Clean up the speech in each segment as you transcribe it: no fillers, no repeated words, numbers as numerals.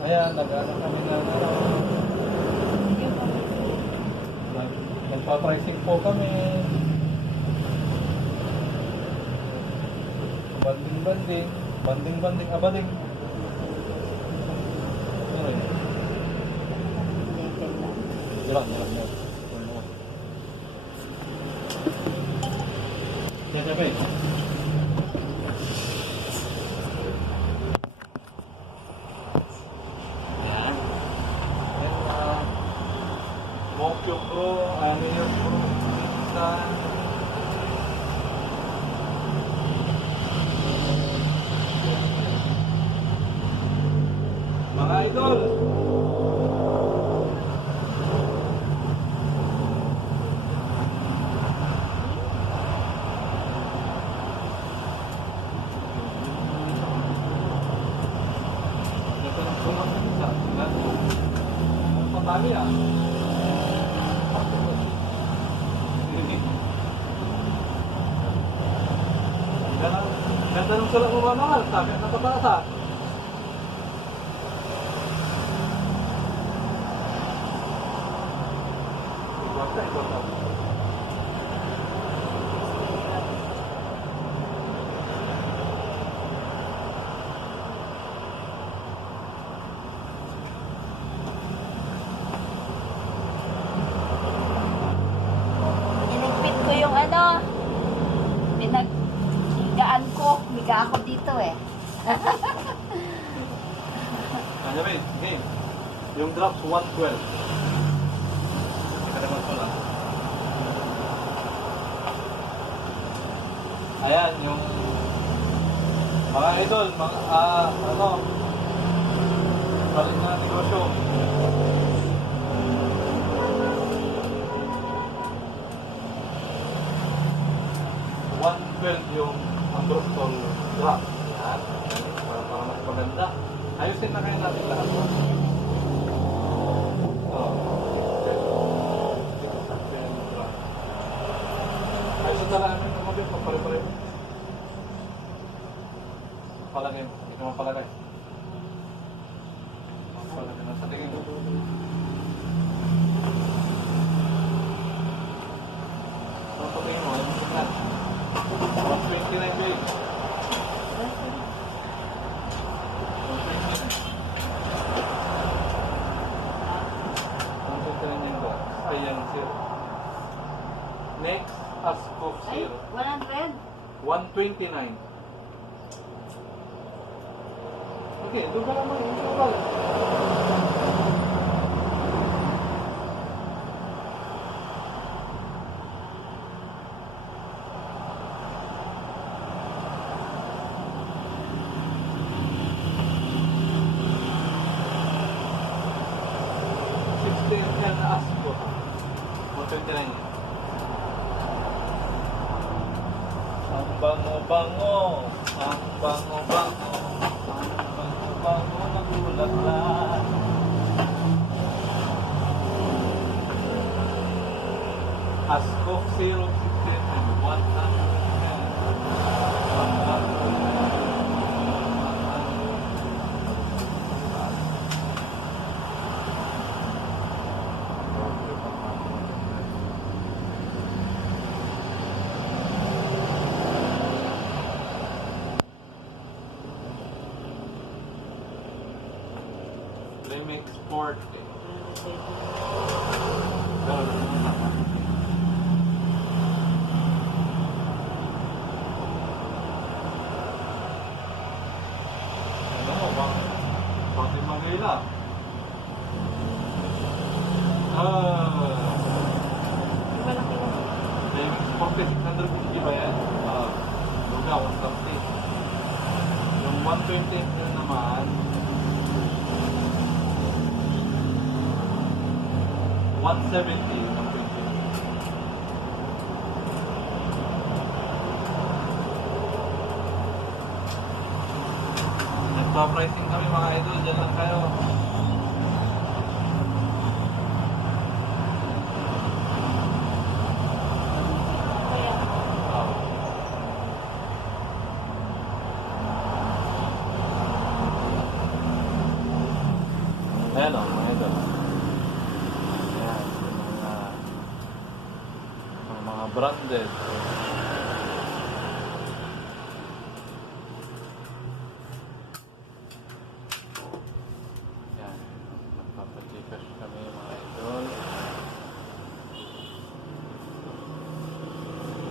Ayan, nag-ano kami na nagpa-pricing po kami. Banding-banding. Banding-banding, abading. Ano rin? Dilang. Siapa ya? Mokyo ko, Amir ko, mga idol. Patali ah. Ganda ng sulat mo ba mahal? Sakit na patasa. Igual. Inigpit ko yung pinaghigaan ko. Higa ako dito eh. Kanya ba game? Yung drops 112. Hindi ka naman pala. Ayan, yung mga idol, mga, balik na negosyo. Yung Ambrosol drop. Yan. Para mas maganda. Ayusin na kayo natin lahat. Ayusin na lang namin mga bit. Magpare-pare. Palagay mo. Hindi naman palagay. Palagay na sa tingin mo. Sa tingin mo, ayusin na. 129 days. 129 ba? Ayan, sir. Next, Ascoff, Ay, sir. 100? 129. Okay, doon ka naman. Doon ka naman. Yan na Asco. 129. Ang bango-bango. Ang bango-bango. Ang bango-bango ng bulaklak. Asco 016 and 100. Remix Sport. Ano mo, pati magayla. Remix Sport 650 ba yan? Luga, 130. Yung 120 na naman, 170. Nagpa-pricing kami mga idol, dyan lang kayo. Ayan o, mga idol. Ayan, yung mga branded. Ayan, magpapachikas kami mga idol.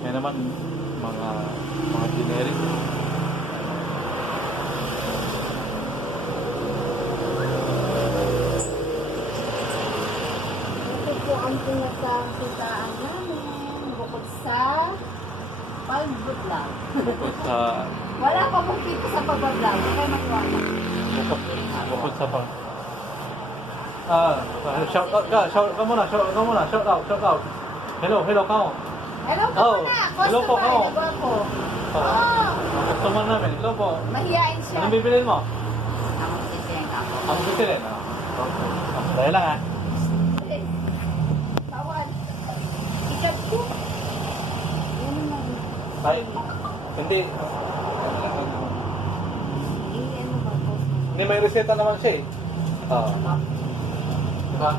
Ayan naman, mga generic. Ito po ang pinagkakitaan namin. Bukod sa pag-vlog. Bukod sa Wala pa pong kita sa pag-vlog. Kaya maniwala. bukod sa pang shout out ka muna, shout out. Hello ka. Hello po Oh, na. hello po, Customer, oh. diba po? Ah. Oh, Customer namin, hello po. mahihain siya. Anong bibilin mo? Ako sisiyang ako. Ang bibilin, dahil lang Tawad. Ikat ko. Yan naman. Ay, hindi. Ano ba po? Hindi may reseta naman siya eh. Diba?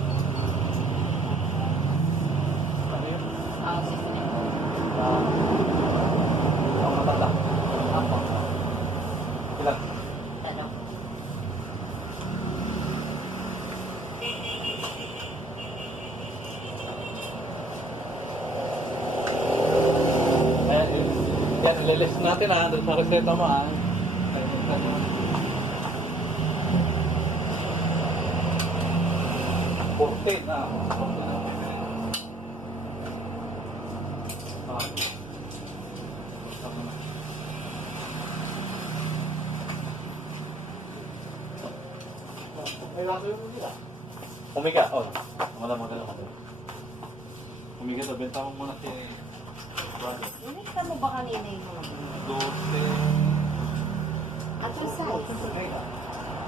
Ano yun? Ako sisiyang. Ang matanda. Apa? Ilan? Tanong. Ayan, yan, ililist natin doon sa reseta mo Porte na. Porte na bibili. Tama na. Umiga, wala magalaw. Umiga to, benta mo muna si brother. Inikta mo ba kanina yung mga ganyan? 12. Ano size?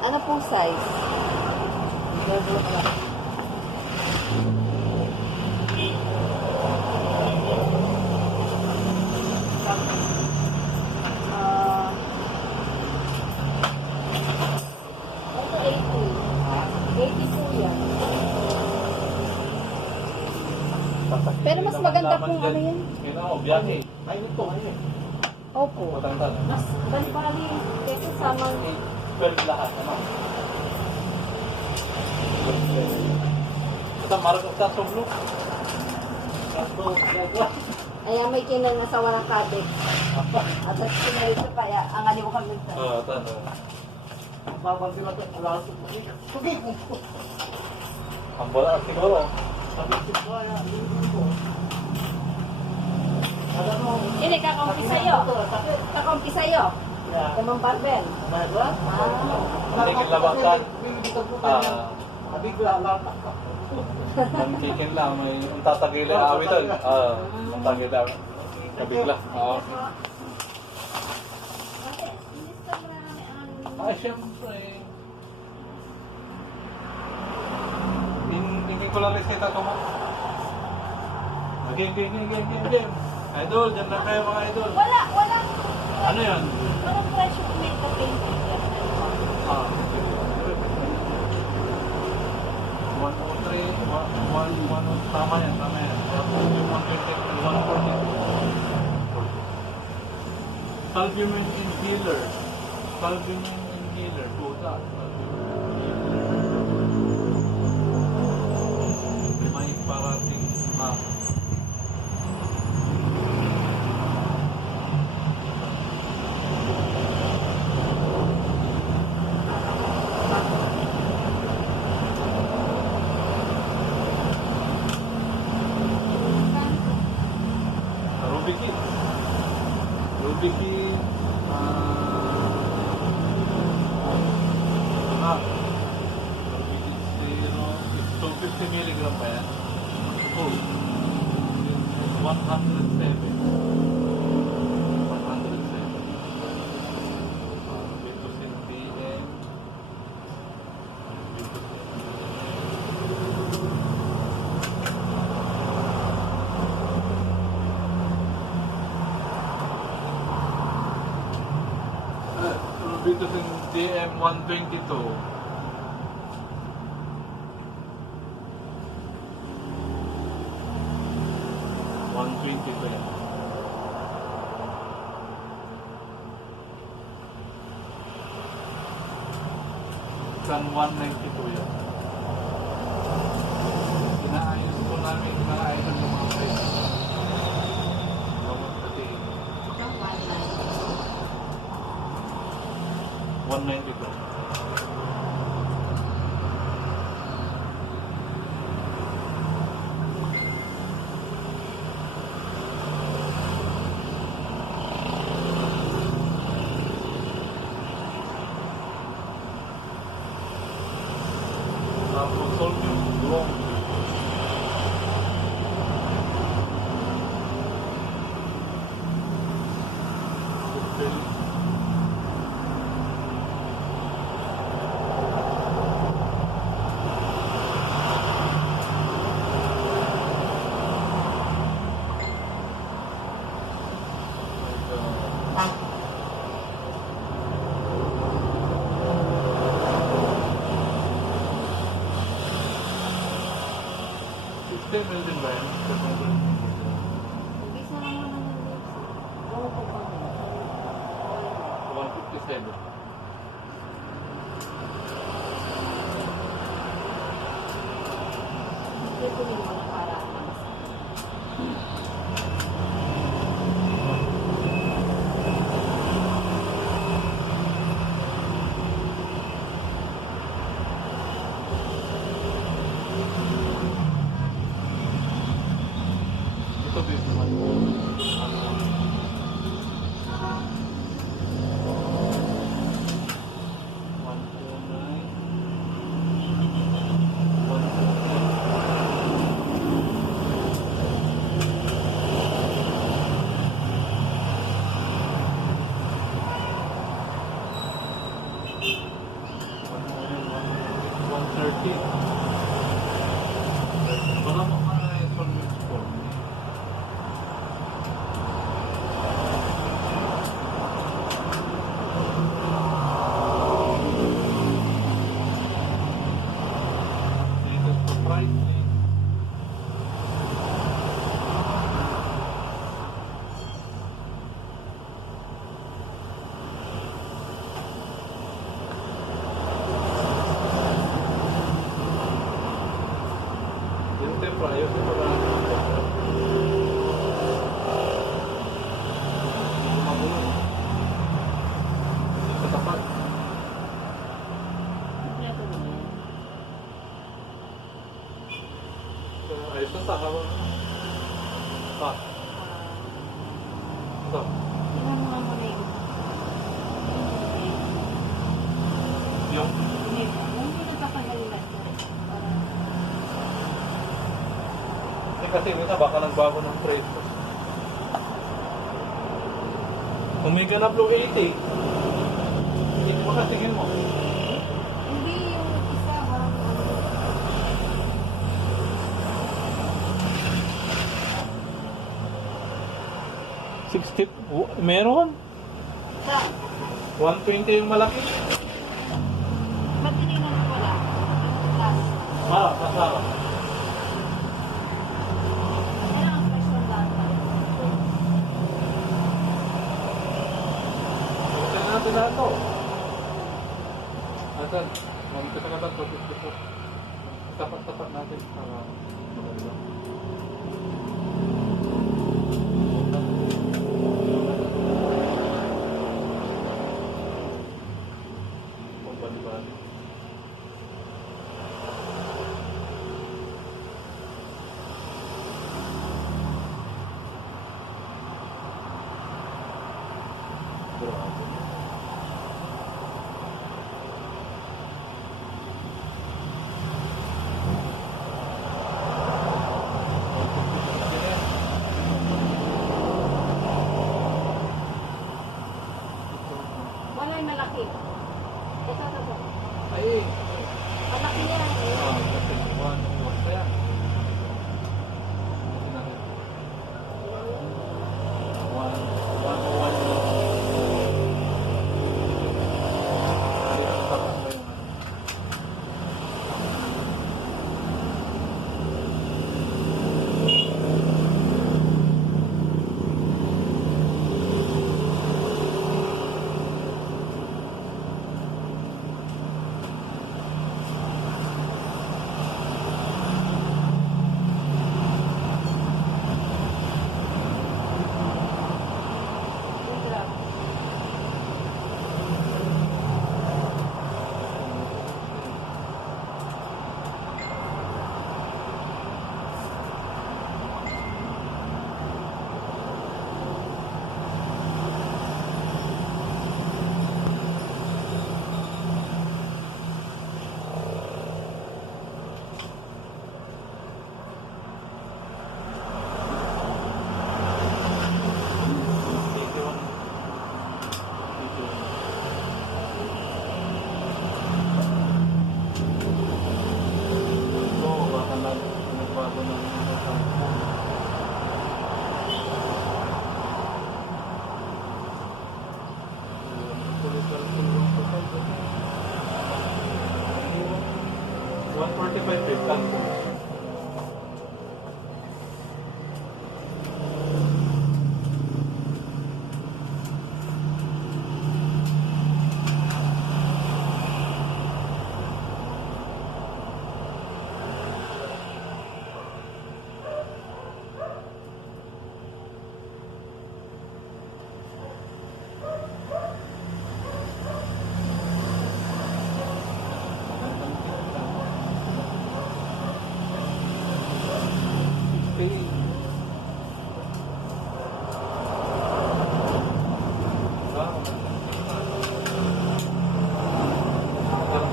Ano pong size? Ito 80. 80 po yan. Pero mas maganda kung ano yun. Yun ako, biyahe. Ay, ito, ano yun? Opo. Matangtal. Mas bali kasi samang 12 lahat, ano? Ito, marag sa sublo. ayan may kinan na sa walang kabig. At at sinarito pa, ang aliw kami ito. Oo, ito. Ang bola, siguro. Hindi, kakampi sa'yo. Kakampi sa'yo. Tamang barbel. Hindi kinlabasan. Ang kikin lang, may tatagili awit doon. Ang tatagili awit. Kabigla. Ay, siyempre. Tingin ko lang reseta ito mo. Game. Idol, dyan lang kayo mga idol. Walang Ano yan? pressure tomato painting. Ah. 103, 1, tama yan. Tapos yung 140. Albumin inhaler. Tuta. May parating map. Rubiki, Rubiki zero, it's 250 milligram pa yan. Oh, 107. Vitusin PM. Vitusin DM 122. 120 to yan. Kan 192 yan. Inaayos po namin mga item ng mga price. Pati Ito, 192. Tapos solve yung long. Fulfill. System mil din ba yan? Umpisa lang naman yung lips. Oo, po pa din. 157. Ito yung mga paraan na mas. Ito din. Wala mo solve yung score. Dito sa price list. Yung templo, ayos yung pag-aaral ng templo. Hindi ko magulo. Sa tapat. Kompleto mo na. Ayos ang takaw. Pa. Ito. Tingnan mo nga muna yung Yung yung nagpapagalitan na rin. kasi minsan baka nagbago ng presyo. Kung may ganap low 80, hindi mo katingin mo. Hindi yung isa, parang ano. 60, meron. Sa, 120 yung malaki. ba't tinignan mo wala? Last. Kasama. Yan ang presyo ng data. Buksan natin lahat to. Asan? Mamita na ba ito? Tapat-tapat natin para maganda. Bali-bali. Grabe. Wala yung malaki. Ito. 145 big tank.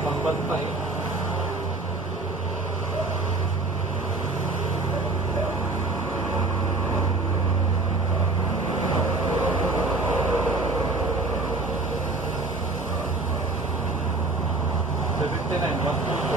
Pagbantay. $79, 124.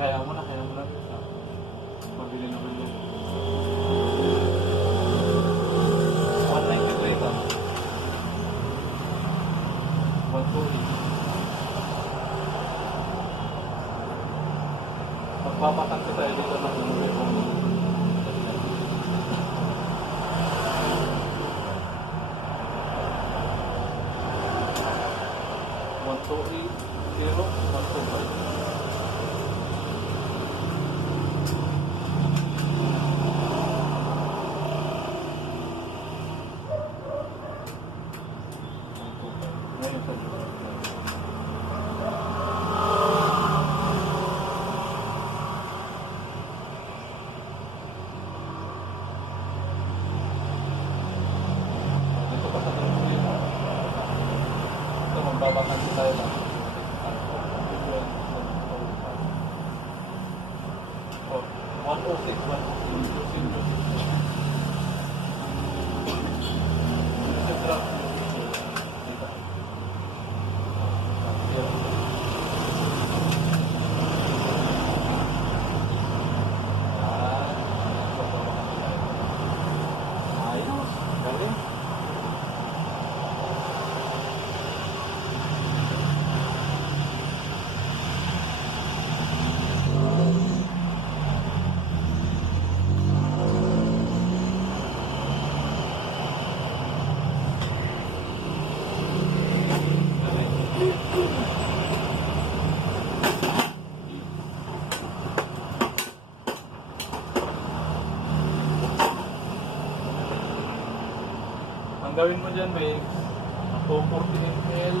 Kaya mo na. Mabili naman yun. 193 ka. 140. Magpapakan ka tayo dito ng Zero, 125. Ngayon sa dito. Dito pa sa dito. Ito, magbabakan tayo lang. Oh, 106, 106. Ang gawin mo dyan, may 240 ml.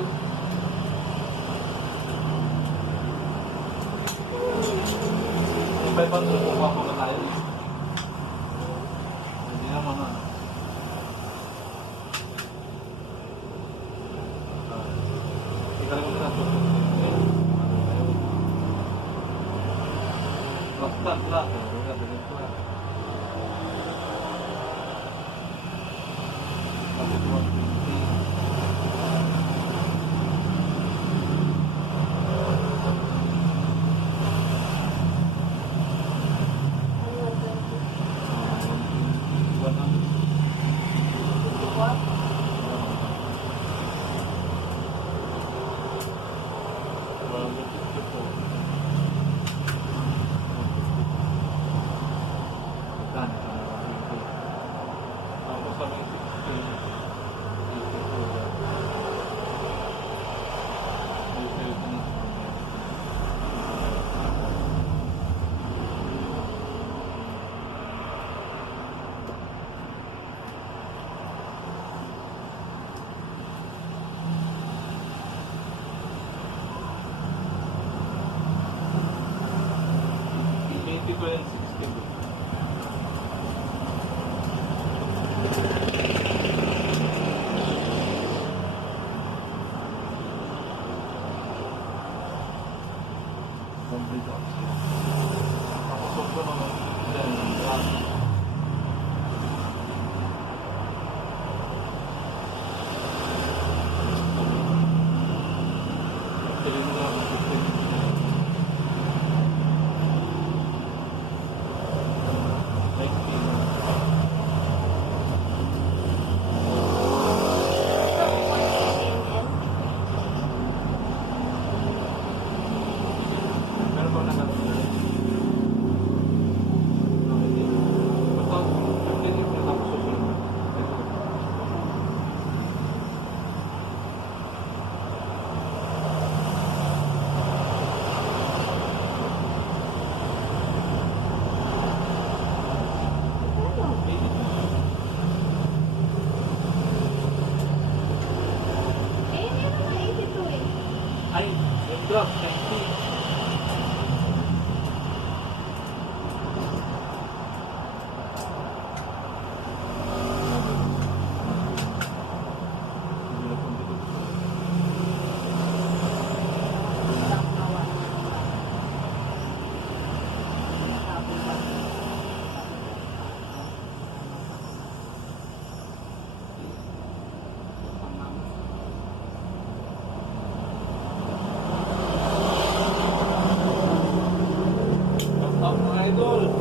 Yung 500 kukuha ko na tayo. Hindi naman na. Ikalim mo na 240 ml. Basta lang. Tapos kami 16. 52 and 62. Complete option. Tapos ito naman, then, meron ba nakatulad? Basta, 15 yung natapos susunod. Ito. Eh, meron na 82 eh. Ay, yung drop, 90. Walang awa. Sabi ba? What's up mga idol?